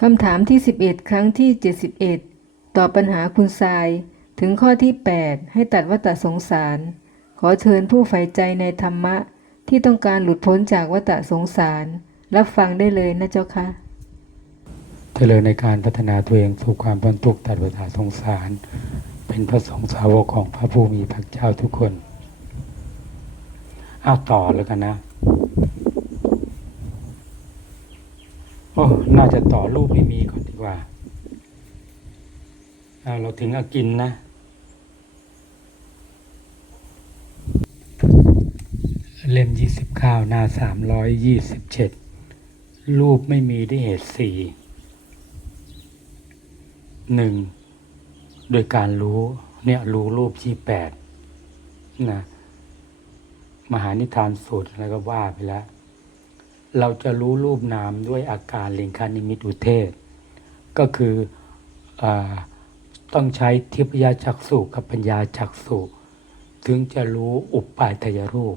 คำถามที่ 11 ครั้งที่ 71 ตอบปัญหาคุณทราย ถึงข้อที่ 8 ให้ตัดวัฏสงสาร ขอเชิญผู้ใฝ่ใจในธรรมะ ที่ต้องการหลุดพ้นจากวัฏสงสาร รับฟังได้เลยนะเจ้าค่ะเจริญในการพัฒนาตัวเองสู่ความพ้นทุกข์ตัดวัฏสงสาร เป็นพระสงฆ์สาวกของพระผู้มีพระเจ้าทุกคน เอาต่อแล้วกันนะ โอ้น่าจะต่อรูปไม่มีก่อนดีกว่าเาเราถึงอากินนะ เล่มยี่สิบเก้าหน้าสามร้อยยี่สิบเจ็ดรูปไม่มีด้วยเหตุสี่หนึ่งโดยการรู้เนี่ยรู้รูปที่แปดนะมหานิทานสูตรอะไรก็ว่าไปแล้ว เราจะรู้รูปนามด้วยอาการลิงคานิมิตอุเทศ ก็คืออต้องใช้ทิพยจักษุกับปัญญาจักษุถึงจะรู้อุปปาทยรูป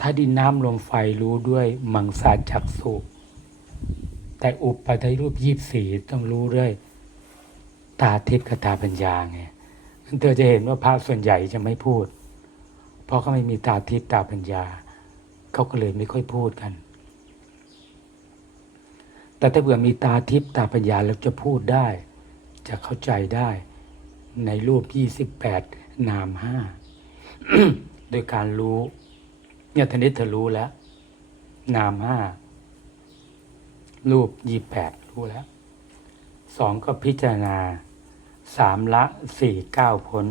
ถ้าดินน้ำลมไฟรู้ด้วยมังสาจักษุแต่อุปปาทยรูปยี่สี่ต้องรู้ด้วยตาทิพย์กับตาปัญญาไงเธอจะเห็นว่าพระส่วนใหญ่จะไม่พูด เพราะเขาไม่มีตาทิพย์ตาปัญญา เขาก็เลยไม่ค่อยพูดกัน แต่ถ้าเผื่อมีตาทิพย์ตาปัญญาแล้วจะพูดได้ จะเข้าใจได้ ในรูปยี่สิบแปดนามห้าโดยการรู้ เนี่ยทนิดเธอรู้แล้ว นามห้ารูปยี่แปดรู้แล้วสองก็พิจารณาสามละสี่เก้าพ้น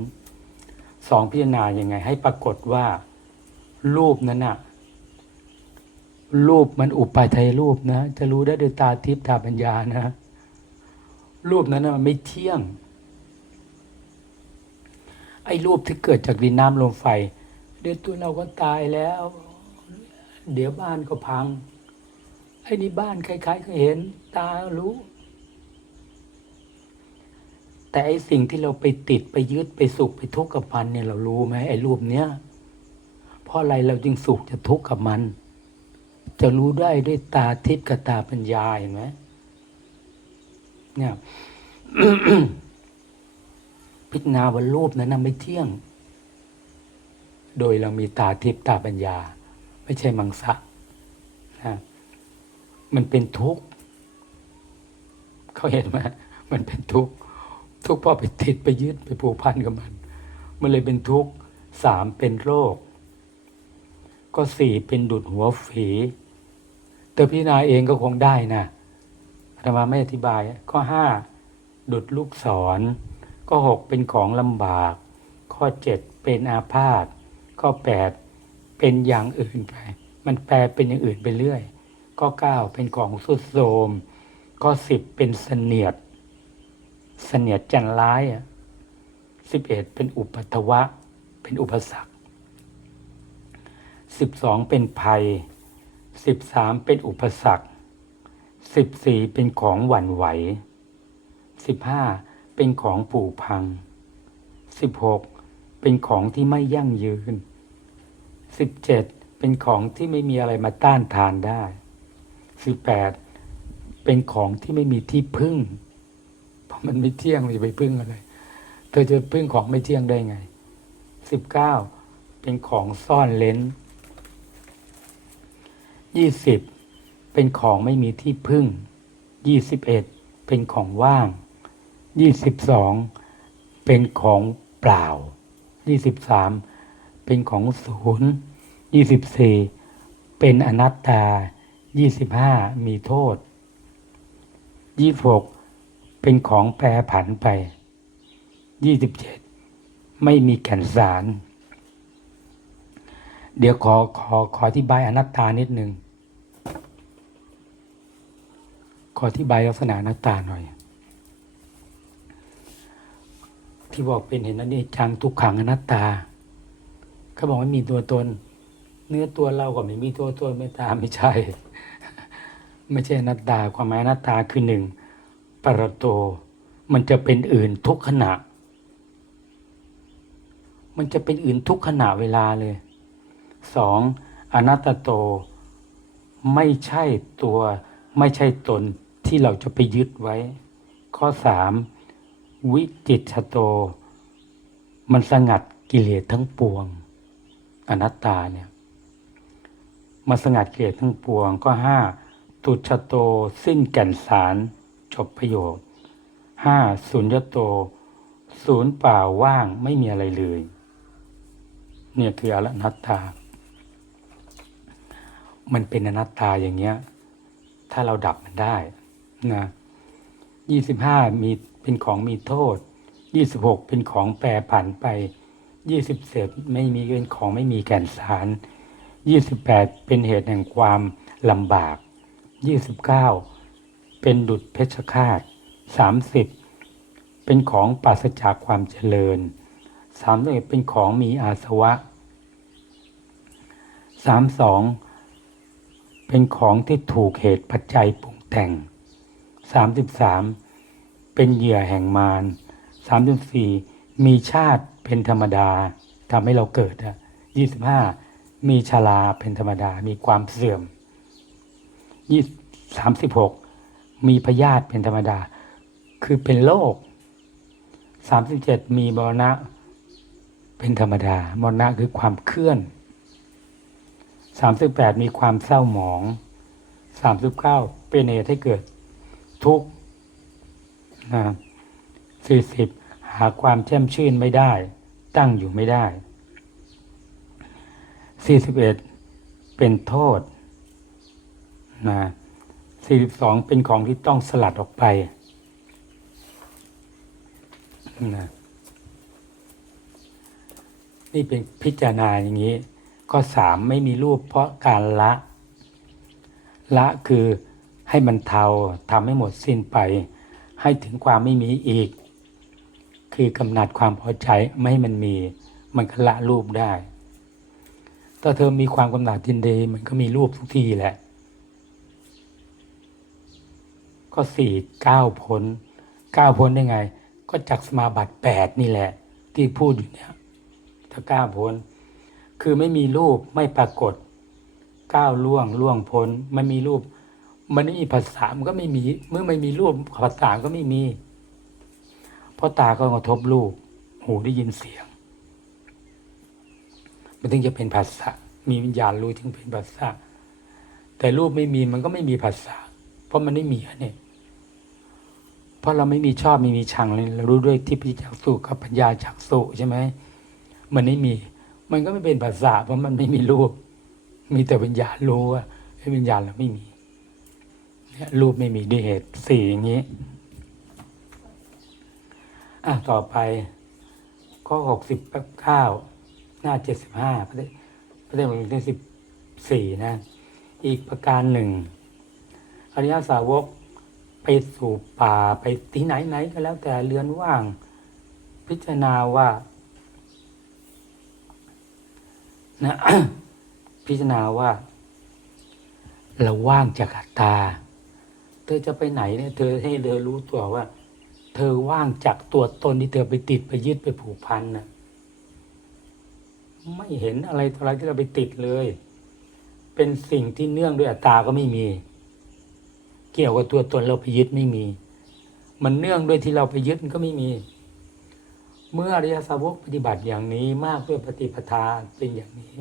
สองพิจารณายังไงให้ปรากฏว่า รูปนั้นน่ะ รูปมันอุปาทัยรูปนะ จะรู้ได้ด้วยตาทิพย์ตาปัญญานะ รูปนั้นมันไม่เที่ยง ไอ้รูปที่เกิดจากดินน้ำลมไฟ เดี๋ยวตัวเราก็ตายแล้ว เดี๋ยวบ้านก็พัง ไอ้นี่บ้านใครๆก็เห็น ตารู้ แต่ไอ้สิ่งที่เราไปติดไปยึดไปสุขไปทุกข์กับมันเนี่ยเรารู้ไหมไอ้รูปเนี้ย เพราะอะไรเราจึงสุขจะทุกข์กับมัน จะรู้ได้ด้วยตาทิพย์กับตาปัญญาเห็นไหมเนี่ยพิจารณาว่ารูปนั้นไม่เที่ยง โดยเรามีตาทิพย์ตาปัญญา ไม่ใช่มังสะนะมันเป็นทุกข์เขาเห็นไหมมันเป็นทุกข์ทุกข์พราะไปติดไปยึดไปผูกพันกับมัน มันเลยเป็นทุกข์สามเป็นโรค ก็สี่เป็นดุดหัวฝีแต่พิจารณาเองก็คงได้นะอาตมาไม่อธิบาย ข้อห้าดุดลูกศร ข้อหกเป็นของลำบาก ข้อเจ็ดเป็นอาพาธข้อแปดเป็นอย่างอื่นไป มันแปลเป็นอย่างอื่นไปเรื่อย ข้อเก้าเป็นของสุดโทมข้อสิบเป็นเสนียด เสนียดจันร้ายอะสิบเอ็ดเป็นอุปัตวะ เป็นอุปสรรค สิบสองเป็นภัยสิบสามเป็นอุปสรรคสิบสี่เป็นของหวั่นไหวสิบห้าเป็นของผุพังสิบหกเป็นของที่ไม่ยั่งยืนสิบเจ็ดเป็นของที่ไม่มีอะไรมาต้านทานได้สิบแปดเป็นของที่ไม่มีที่พึ่ง เพราะมันไม่เที่ยงมันจะไปพึ่งอะไร เธอจะพึ่งของไม่เที่ยงได้ไงสิบเก้าเป็นของซ่อนเลน ยี่สิบเป็นของไม่มีที่พึ่งยี่สิบเอ็ดเป็นของว่างยี่สิบสองเป็นของเปล่ายี่สิบสามเป็นของศูนย์ยี่สิบสี่เป็นอนัตตายี่สิบห้ามีโทษยี่หกเป็นของแปรผันไปยี่สิบเจ็ดไม่มีแก่นสาร เดี๋ยวขอขอขออธิบายอนัตตานิดนึง ขออธิบายลักษณะอนัตตาหน่อย ที่บอกเป็นเห็นนั่นนี่จังทุกขังอนัตตา เขาบอกว่ามีตัวตน เนื้อตัวเราก็ไม่มีตัวตนไม่ตาไม่ใช่ ไม่ใช่อนัตตาความหมายอนัตตาคือหนึ่งปรโตมันจะเป็นอื่นทุกขณะ มันจะเป็นอื่นทุกขณะเวลาเลย สองอนัตโต ไม่ใช่ตัว ไม่ใช่ตนที่เราจะไปยึดไว้ ข้อสามวิจิตชโต มันสงัดกิเลสทั้งปวง อนัตตาเนี่ยมันสงัดกิเลสทั้งปวงก็ห้าตุชโตสิ้นแก่นสารจบประโยคห้าสุญญโต ศูนย์เปล่าว่างไม่มีอะไรเลย เนี่ยคืออรนัตตา มันเป็นอนัตตาอย่างเงี้ย ถ้าเราดับมันได้นะยี่สิบห้ามีเป็นของมีโทษยี่สิบหกเป็นของแปรผันไปยี่สิบเศษไม่มีเป็นของไม่มีแก่นสารยี่สิบแปดเป็นเหตุแห่งความลำบากยี่สิบเก้าเป็นดุจเพชฌฆาตสามสิบเป็นของปราศจากความเจริญสามสิบเอ็ดเป็นของมีอาสวะสามสอง เป็นของที่ถูกเหตุปัจจัยปรุงแต่งสามสิบสามเป็นเหยื่อแห่งมารสามสิบสี่มีชาติเป็นธรรมดาทำให้เราเกิดอะยี่สิบห้ามีชราเป็นธรรมดา มีความเสื่อมยี่สามสิบหกมีพยาธิเป็นธรรมดา คือเป็นโรคสามสิบเจ็ดมีมรณะเป็นธรรมดามรณะคือความเคลื่อน สามสิบแปดมีความเศร้าหมองสามสิบเก้าเป็นเหตุให้เกิดทุกข์นะสี่สิบหาความแช่มชื่นไม่ได้ ตั้งอยู่ไม่ได้สี่สิบเอ็ดเป็นโทษนะสี่สิบสองเป็นของที่ต้องสลัดออกไปนะนี่เป็นพิจารณาอย่างนี้ ข้อสามไม่มีรูปเพราะการละ ละคือให้มันเทาทำให้หมดสิ้นไป ให้ถึงความไม่มีอีก คือกำหนัดความพอใจไม่ให้มันมี มันก็ละรูปได้ ถ้าเธอมีความกำหนัดยินดีมันก็มีรูปทุกทีแหละก็สี่เก้าพ้นเก้าพ้นได้ไง ก็จากสมาบัติแปดนี่แหละ ที่พูดอยู่เนี่ย ถ้าเก้าพ้น คือไม่มีรูปไม่ปรากฏ ก้าวล่วงล่วงพ้นมันมีรูป มันไม่มีภาษามันก็ไม่มี เมื่อไม่มีรูปภาษาก็ไม่มี เพราะตาก็กระทบรูป หูได้ยินเสียง มันถึงจะเป็นภาษามีวิญญาณรู้ถึงเป็นภาษาแต่รูปไม่มีมันก็ไม่มีภาษาเพราะมันไม่มีเนี่ยเพราะเราไม่มีชอบไม่มีชังเลยเรารู้ด้วยที่พิจักสุกับปัญญาจักสุใช่ไหมมันไม่มี มันก็ไม่เป็นภาษาเพราะมันไม่มีรูป มีแต่วิญญาณรู้ว่าวิญญาณเราไม่มีเนี่ยรูปไม่มีด้วยเหตุสี่อย่างนี้ อะต่อไป ข้อหกสิบเก้าหน้าเจ็ดสิบห้าพระเดพระเดชพระคุณที่สิบสี่นะ อีกประการหนึ่งอริยสาวกไปสู่ป่าไปที่ไหนไหนก็แล้วแต่เรือนว่าง พิจารณาว่า นะพิจารณาว่า เราว่างจากอัตตา เธอจะไปไหนเนี่ยเธอให้เธอรู้ตัวว่า เธอว่างจากตัวตนที่เธอไปติดไปยึดไปผูกพันนะไม่เห็นอะไรอะไรที่เราไปติดเลย เป็นสิ่งที่เนื่องด้วยอัตตาก็ไม่มี เกี่ยวกับตัวตนเราไปยึดไม่มี มันเนื่องด้วยที่เราไปยึดก็ไม่มี เมื่ออริยสาวกปฏิบัติอย่างนี้มากด้วยปฏิปทาเป็นอย่างนี้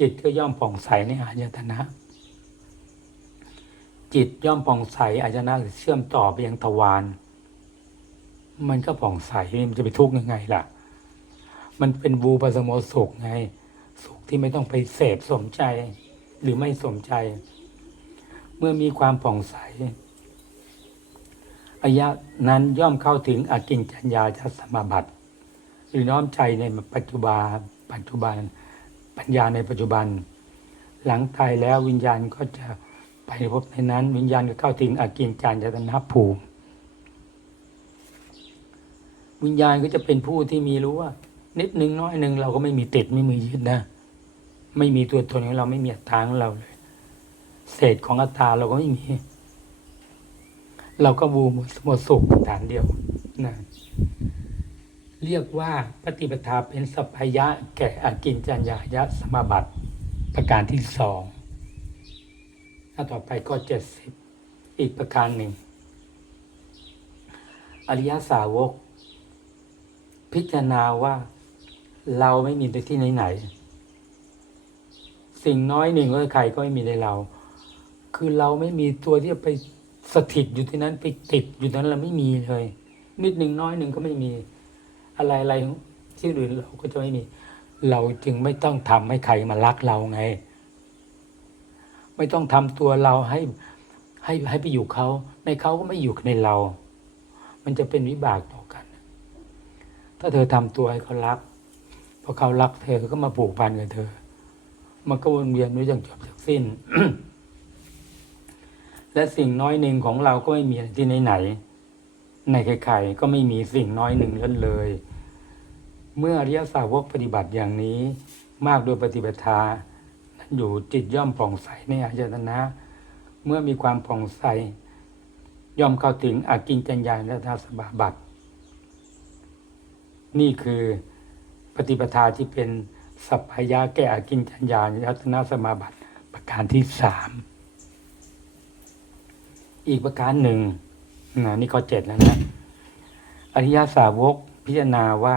จิตก็ย่อมผ่องใสในอายตนะ จิตย่อมผ่องใสอายตนะเชื่อมต่อไปยังทวารมันก็ผ่องใสมันจะไปทุกข์ยังไงล่ะ มันเป็นบูปสโมสุขไง สุขที่ไม่ต้องไปเสพสมใจ หรือไม่สมใจ เมื่อมีความผ่องใสอายะนั้นย่อมเข้าถึงอากินจัญญาจัสมาบัติ หรือน้อมใจในปัจจุบันปัจจุบัน ปัญญาในปัจจุบัน หลังตายแล้ววิญญาณก็จะไปพบในนั้น วิญญาณก็เข้าถึงอากินจัญญาตนะภูมิ วิญญาณก็จะเป็นผู้ที่มีรู้ว่า นิดหนึ่งน้อยหนึ่งเราก็ไม่มีติดไม่มียึดนะ ไม่มีตัวตนของเราไม่มีอัตตาของเราเลย เศษของอัตตาเราก็ไม่มี เราก็บูมสมสุขฐานเดียวนะ เรียกว่าปฏิปทาเป็นสัพยะแก่อากินจัญญายะสมบัติประการที่สองถ้าต่อไปก็เจ็ดสิบอีกประการหนึ่ง อริยสาวก พิจารณาว่าเราไม่มีในที่ไหนสิ่งน้อยหนึ่งก็ใครก็ไม่มีในเรา คือเราไม่มีตัวที่จะไปสถิตอยู่ที่นั้นไปติดอยู่นั้นเราไม่มีเลย นิดหนึ่งน้อยหนึ่งก็ไม่มี อะไรอะไรที่อื่นเราก็จะไม่มี เราจึงไม่ต้องทำให้ใครมารักเราไง ไม่ต้องทำตัวเราให้ให้ให้ไปอยู่เขาในเขาก็ไม่อยู่ในเรา มันจะเป็นวิบากต่อกัน ถ้าเธอทำตัวให้เขารักพอเขารักเธอก็มาผูกพันกับเธอ มันก็วนเวียนไม่จงจบจากสิ้น และสิ่งน้อยหนึ่งของเราก็ไม่มีที่ไหนๆใน ใครๆก็ไม่มีสิ่งน้อยหนึ่งนั้นเลย เมื่ออริยสาวกปฏิบัติอย่างนี้ มากโดยปฏิบัติานั้นอยู่จิตย่อมผ่องใสในอายตนะ เมื่อมีความผ่องใส ย่อมเข้าถึงอากินจัญญาและทัสบาบัตินี่คือปฏิปทาที่เป็นสัพพยาแก่อากินจัญญาลัตนาสมาบัติประการที่สามอีกประการหนึ่ง นะนี่ข้อเจ็ดแล้วนะอริยาสาวกพิจารณาว่า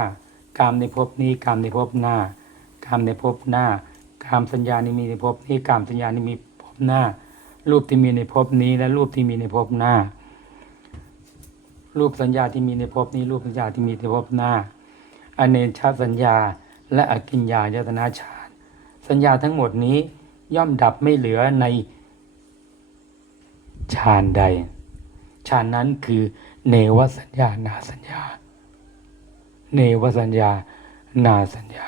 กามในภพนี้กามในภพหน้ากามในภพหน้ากามสัญญานี่มีในภพนี้กามสัญญานี่มีภพหน้า รูปที่มีในภพนี้และรูปที่มีในภพหน้า รูปสัญญาที่มีในภพนี้ รูปสัญญาที่มีในภพหน้า อเนชาสัญญา และอกิญญายตนาฌานสัญญาทั้งหมดนี้ย่อมดับไม่เหลือในฌานใด ฌานนั้นคือเนวสัญญา นาสัญญา เนวสัญญา นาสัญญา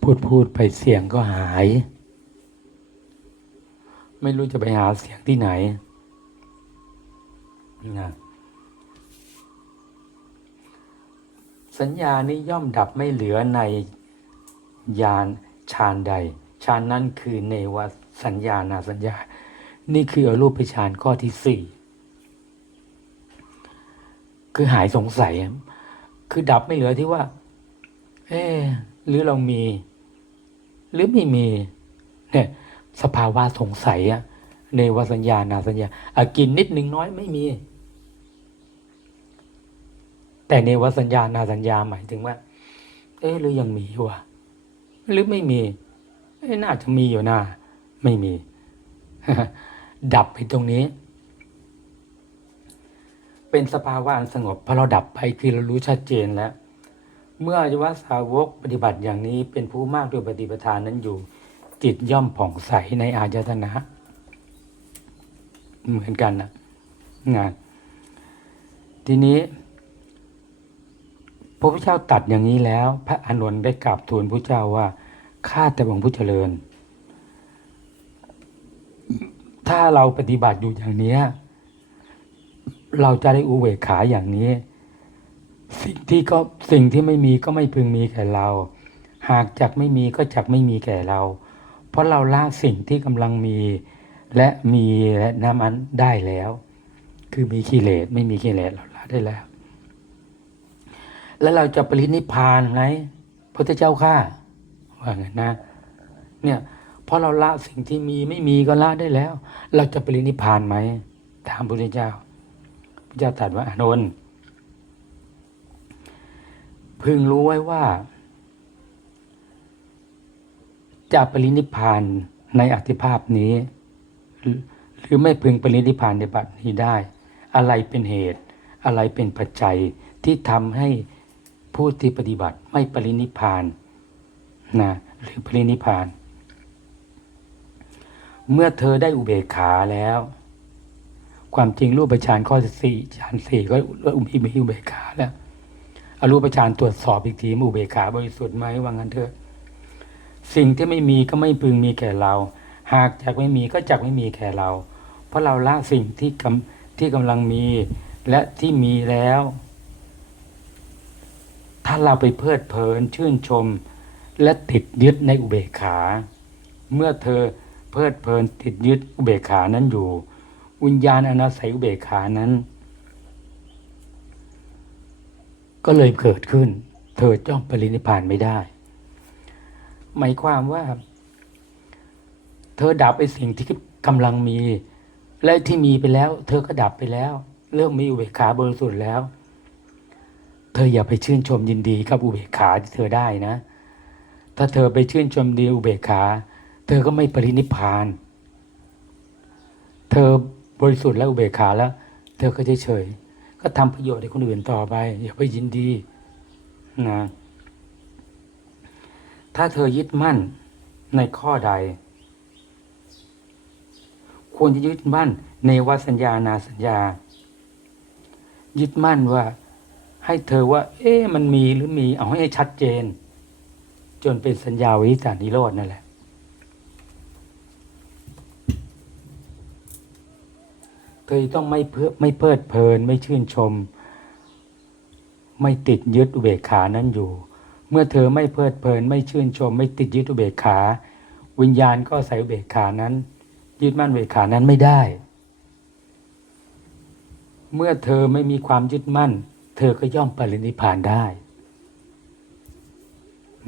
พูดพูดไปเสียงก็หาย ไม่รู้จะไปหาเสียงที่ไหนนะสัญญานี้ย่อมดับไม่เหลือในยานฌานใดฌานนั้นคือเนวสัญญา นาสัญญา นี่คืออรูปฌานข้อที่สี่คือหายสงสัย คือดับไม่เหลือที่ว่า เอ๊หรือเรามี หรือไม่มี เนี่ย สภาวะสงสัยอะในวสัญญานาสัญญาอากินนิดหนึ่งน้อยไม่มี แต่ในวสัญญานาสัญญาหมายถึงว่า เอ๊หรือยังมีอยู่วะหรือไม่มี เอ๊น่าจะมีอยู่นะไม่มี ดับไปตรงนี้ เป็นสภาวะอันสงบพอเราดับไปคือเรารู้ชัดเจนแล้ว เมื่ออยวสาวกปฏิบัติอย่างนี้เป็นผู้มากด้วยปฏิปทานนั้นอยู่ จิตย่อมผ่องใสในอายตนะ เหมือนกันนะงานทีนี้พระพุทธเจ้าตัดอย่างนี้แล้ว พระอานนท์ได้กราบทูลพระเจ้าว่าข้าแต่บังผู้เจริญ ถ้าเราปฏิบัติอยู่อย่างนี้ เราจะได้อุเบกขาอย่างนี้ สิ่งที่ก็สิ่งที่ไม่มีก็ไม่พึงมีแก่เรา หากจักไม่มีก็จักไม่มีแก่เรา เพราะเราละสิ่งที่กำลังมี และมีและน้ำอันได้แล้ว คือมีกิเลสไม่มีกิเลสเราละได้แล้ว แล้วเราจะปรินิพานไหมพระเจ้าข้าว่าไงนะ เนี่ย เพราะเราละสิ่งที่มีไม่มีก็ละได้แล้ว เราจะปรินิพานไหมถามพระพุทธเจ้าพระเจ้าตรัสว่าอานนท์พึงรู้ไว้ว่า จะปรินิพานในอธิภาพนี้ หรือไม่พึงปรินิพานในบัดนี้ได้ อะไรเป็นเหตุ อะไรเป็นปัจจัยที่ทำให้ผู้ที่ปฏิบัติไม่ปรินิพานนะหรือปรินิพาน เมื่อเธอได้อุเบกขาแล้ว ความจริงรูปฌานข้อสี่ฌานสี่ก็มีมีอุเบกขาแล้วอรูปฌานตรวจสอบอีกทีว่าอุเบกขาบริสุทธิ์ไหมว่างั้นเถอะ สิ่งที่ไม่มีก็ไม่พึงมีแก่เรา หากจากไม่มีก็จักไม่มีแก่เรา เพราะเราละสิ่งที่กำที่กำลังมีและที่มีแล้ว ถ้าเราไปเพลิดเพลินชื่นชม และติดยึดในอุเบกขา เมื่อเธอ เพลิดเพลินติดยึดอุเบกขานั้นอยู่ วิญญาณอนาศัยอุเบกขานั้น ก็เลยเกิดขึ้น เธอจ้องปรินิพานไม่ได้ หมายความว่า เธอดับไอ้สิ่งที่กำลังมี และที่มีไปแล้ว เธอก็ดับไปแล้ว เริ่มมีอุเบกขาบริสุทธิ์แล้ว เธออย่าไปชื่นชมยินดีกับอุเบกขาที่เธอได้นะ ถ้าเธอไปชื่นชมดีอุเบกขา เธอก็ไม่ปรินิพาน เธอบริสุทธิ์แล้วอุเบกขาแล้ว เธอก็เฉยๆก็ทำประโยชน์ให้คนอื่นต่อไป อย่าไปยินดีนะถ้าเธอยึดมั่นในข้อใด ควรจะยึดมั่นในวสัญญานาสัญญา ยึดมั่นว่า ให้เธอว่า เอ๊ะมันมีหรือมี เอาให้ชัดเจน จนเป็นสัญญาวิสานิโรดนั่นแหละ ธอต้องไม่เพื่อไม่เพลิดเพลินไม่ชื่นชม ไม่ติดยึดอุเบกขานั้นอยู่ เมื่อเธอไม่เพลิดเพลิน ไม่ชื่นชม ไม่ติดยึดอุเบกขา วิญญาณก็ใส่อุเบกขานั้น ยึดมั่นอุเบกขานั้นไม่ได้ เมื่อเธอไม่มีความยึดมั่น เธอก็ย่อมปรินิพานได้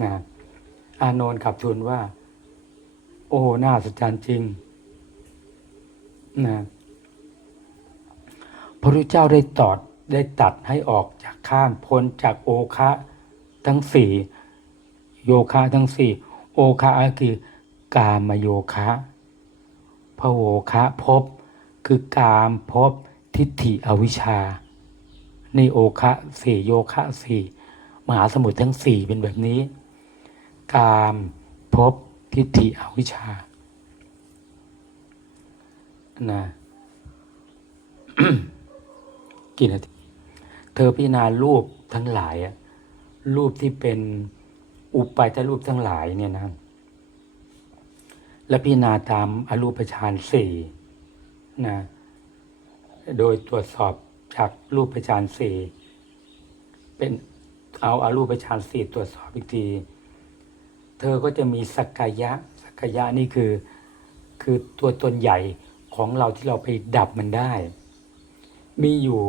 นะอานนท์ขับทูลว่า โอ้น่าสัศจรรย์จริงนะ พระพุทธเจ้าได้ตอดได้ตัดให้ออกจากข้ามพ้นจากโอคะทั้งสี่โยคะทั้งสี่โอคะคือกามโยคะพระโอคะภพคือกามภพทิฏฐิอวิชชาในโอคะสี่โยคะสี่มหาสมุทรทั้งสี่เป็นแบบนี้ กามภพทิฏฐิอวิชชานะ กี่นาที เธอพิจารณารูปทั้งหลายอะรูปที่เป็นอุปาจารูปทั้งหลายเนี่ยนะและพิจารณาตามอรูปฌานสี่นะโดยตรวจสอบจากรูปฌานสี่เป็นเอาอารูปฌานสี่ตรวจสอบอีกที เธอก็จะมีสักกายะ สักกายะนี่คือ คือตัวตนใหญ่ของเราที่เราไปดับมันได้ มีอยู่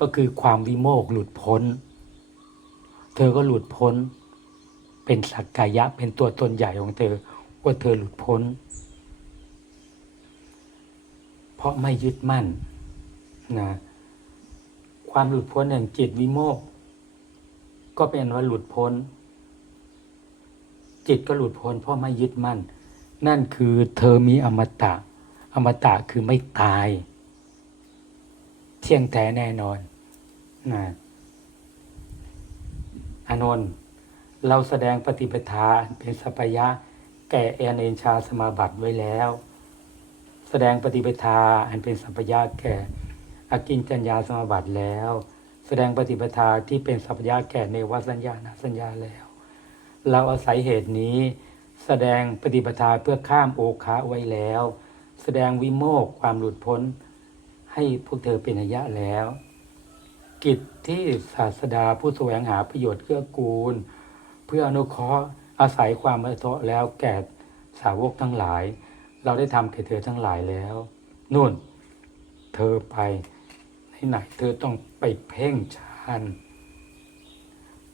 ก็คือความวิโมกข์หลุดพ้น เธอก็หลุดพ้น เป็นสักกายะเป็นตัวตนใหญ่ของเธอว่าเธอหลุดพ้น เพราะไม่ยึดมั่นนะความหลุดพ้นอย่างจิตวิโมกข์ก็เป็นว่าหลุดพ้น จิตก็หลุดพ้น เพราะไม่ยึดมั่น นั่นคือเธอมีอมตะ อมตะคือไม่ตาย เที่ยงแท้แน่นอนนะอานนท์เราแสดงปฏิปทาเป็นสัพยะ แก่เอเนชาสมาบัติไว้แล้ว แสดงปฏิปทาอันเป็นสัพยะแก่อากินจัญญาสมาบัติแล้ว แสดงปฏิปทาที่เป็นสัพยะแก่เนวสัญญาณสัญญาแล้ว เราอาศัยเหตุนี้ แสดงปฏิปทาเพื่อข้ามโอคะไว้แล้ว แสดงวิโมกความหลุดพ้น ให้พวกเธอเป็นอายะแล้ว กิจที่ศาสดาผู้แสวงหาประโยชน์เกื้อกูล เพื่ออนุเคราะห์อาศัยความอนุเคราะห์แล้วแก่สาวกทั้งหลาย เราได้ทำแก่เธอทั้งหลายแล้วนู่น เธอไปไหนเธอต้องไปเพ่งฌาน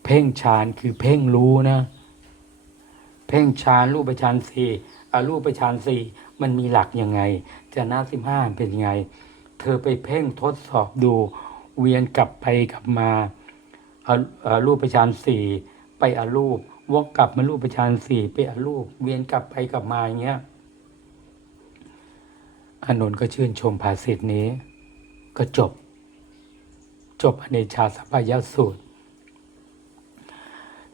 เพ่งฌานคือเพ่งรู้นะ เพ่งฌานรูปฌานสี่อรูปฌานสี่มันมีหลักยังไงจะนาสิบห้าเป็นยังไง เธอไปเพ่งทดสอบดูเวียนกลับไปกลับมาอารูปฌานสี่ไปอารูปวกกลับมารูปฌานสี่ไปอารูป เวียนกลับไปกลับมาอย่างเงี้ยอานนท์ก็ชื่นชมภาษิตนี้ ก็จบ จบอเนชาสัพยสูตร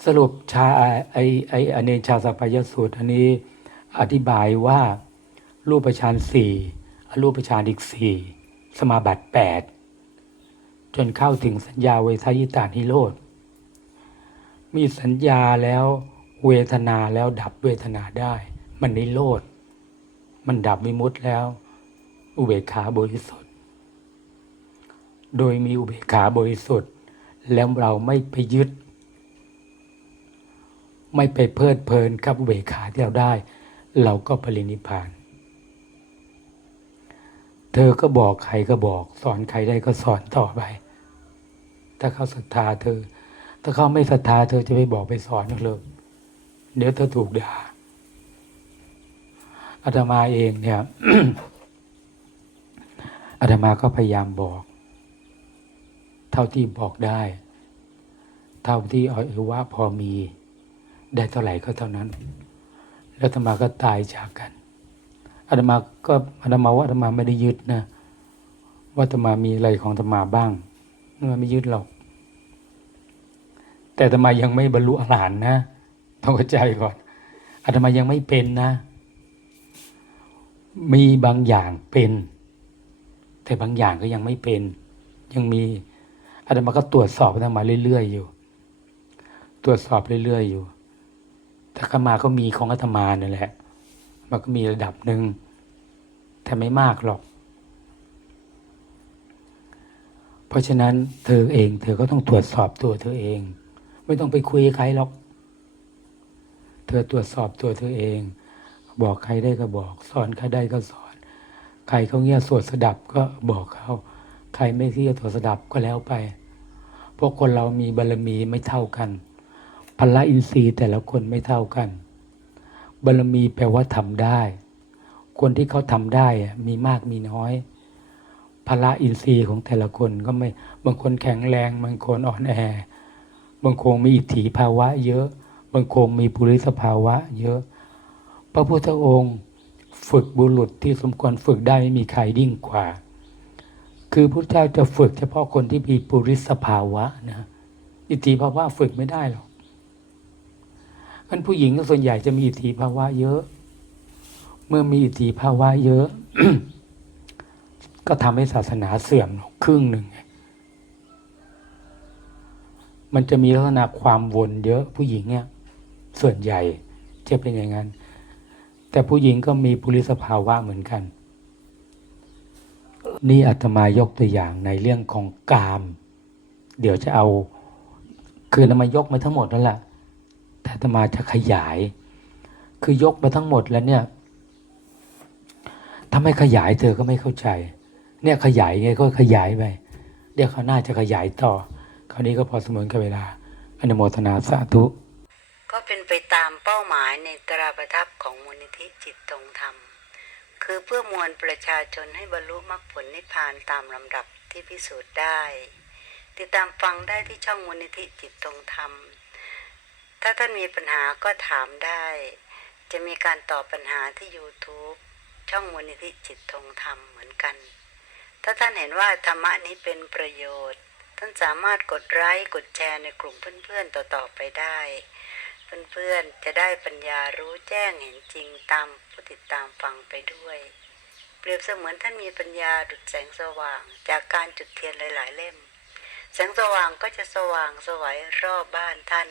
สรุปชาไอไออเนชาสัพยสูตรอันนี้อธิบายว่ารูปฌานสี่อรูปฌานอีกสี่ สมาบัติแปดจนเข้าถึงสัญญาเวทายตานิโรธ มีสัญญาแล้วเวทนาแล้วดับเวทนาได้ มันนิโรธ มันดับวิมุตแล้ว อุเบกขาบริสุทธิ์ โดยมีอุเบกขาบริสุทธิ์ แล้วเราไม่ไปยึด ไม่ไปเพลิดเพลินกับอุเบกขาที่เราได้ เราก็ปรินิพพาน เธอก็บอกใครก็บอก สอนใครได้ก็สอนต่อไป ถ้าเขาศรัทธาเธอ ถ้าเขาไม่ศรัทธาเธอจะไปบอกไปสอนนักเลยเดี๋ยวเธอถูกด่าอาตมาเองเนี่ยอาตมาก็พยายามบอก เท่าที่บอกได้ เท่าที่เอาเอว่าพอมี ได้เท่าไหร่ก็เท่านั้น แล้วอาตมาก็ตายจากกัน อาตมาก็อาตมาว่าอาตมาไม่ได้ยึดนะ ว่าอาตมามีอะไรของอาตมาบ้างอาตมาไม่ยึดหรอก แต่อาตมายังไม่บรรลุอรหันต์นะต้องเข้าใจก่อนอาตมายังไม่เป็นนะ มีบางอย่างเป็น แต่บางอย่างก็ยังไม่เป็น ยังมีอาตมาก็ตรวจสอบอาตมาเรื่อยๆอยู่ ตรวจสอบเรื่อยๆอยู่แต่อามาก็มีของอาตมาเนี่ยแหละ มันก็มีระดับหนึ่งแต่ไม่มากหรอก เพราะฉะนั้นเธอเอง เธอก็ต้องตรวจสอบตัวเธอเอง ไม่ต้องไปคุยใครหรอก เธอตรวจสอบตัวเธอเอง บอกใครได้ก็บอก สอนใครได้ก็สอน ใครเขาเงียสวดสดับก็บอกเขา ใครไม่เงียบสวดสดับก็แล้วไปเพราะคนเรามีบารมีไม่เท่ากันพละอินทรีย์แต่ละคนไม่เท่ากัน บารมีแปลว่าทำได้ คนที่เขาทำได้มีมากมีน้อยพละอินทรีย์ของแต่ละคนก็ไม่บางคนแข็งแรง บางคนอ่อนแอ บางคนมีอิทธิภาวะ เยอะ บางคนมีปุริสภาวะ เยอะ พระพุทธองค์ฝึกบุรุษที่สมควรฝึกได้ไม่มีใครยิ่งกว่า คือพระเจ้าจะฝึกเฉพาะคนที่มีปุริสภาวะนะอิทธิภาวะฝึกไม่ได้หรอก อันผู้หญิงก็ส่วนใหญ่จะมีอิทธิภาวะเยอะ เมื่อมีอิทธิภาวะเยอะ ก็ทำให้ศาสนาเสื่อมครึ่งหนึ่ง มันจะมีลักษณะความวนเยอะผู้หญิงเนี่ย ส่วนใหญ่จะเป็นอย่างนั้น แต่ผู้หญิงก็มีปุริสภาวะเหมือนกัน นี่อาตมายกตัวอย่างในเรื่องของกาม เดี๋ยวจะเอา คืออามายกมาทั้งหมดนั่นแหละ อาตมาจะขยาย คือยกมาทั้งหมดแล้วเนี่ยถ้าไม่ขยายเธอก็ไม่เข้าใจ เนี่ยขยายไงก็ขยายไปเดี๋ยวเขาหน่าจะขยายต่อ คราวนี้ก็พอสมควรกับเวลาอนุโมทนาสาธุ ก็เป็นไปตามเป้าหมายในตราประทับของมูลนิธิจิตตรงธรรม คือเพื่อมวลประชาชนให้บรรลุมรรคผลนิพพานตามลำดับที่พิสูจน์ได้ ติดตามฟังได้ที่ช่องมูลนิธิจิตตรงธรรม ถ้าท่านมีปัญหาก็ถามได้ จะมีการตอบปัญหาที่ YouTube ช่องมูลนิธิจิตตรงธรรมเหมือนกัน ถ้าท่านเห็นว่าธรรมะนี้เป็นประโยชน์ ท่านสามารถกดไลค์กดแชร์ในกลุ่มเพื่อนๆต่อๆไปได้ เพื่อนๆจะได้ปัญญารู้แจ้งเห็นจริงตามผู้ติดตามฟังไปด้วย เปรียบเสมือนท่านมีปัญญาดุจแสงสว่าง จากการจุดเทียนหลายๆเล่ม แสงสว่างก็จะสว่างสวัยรอบบ้านท่าน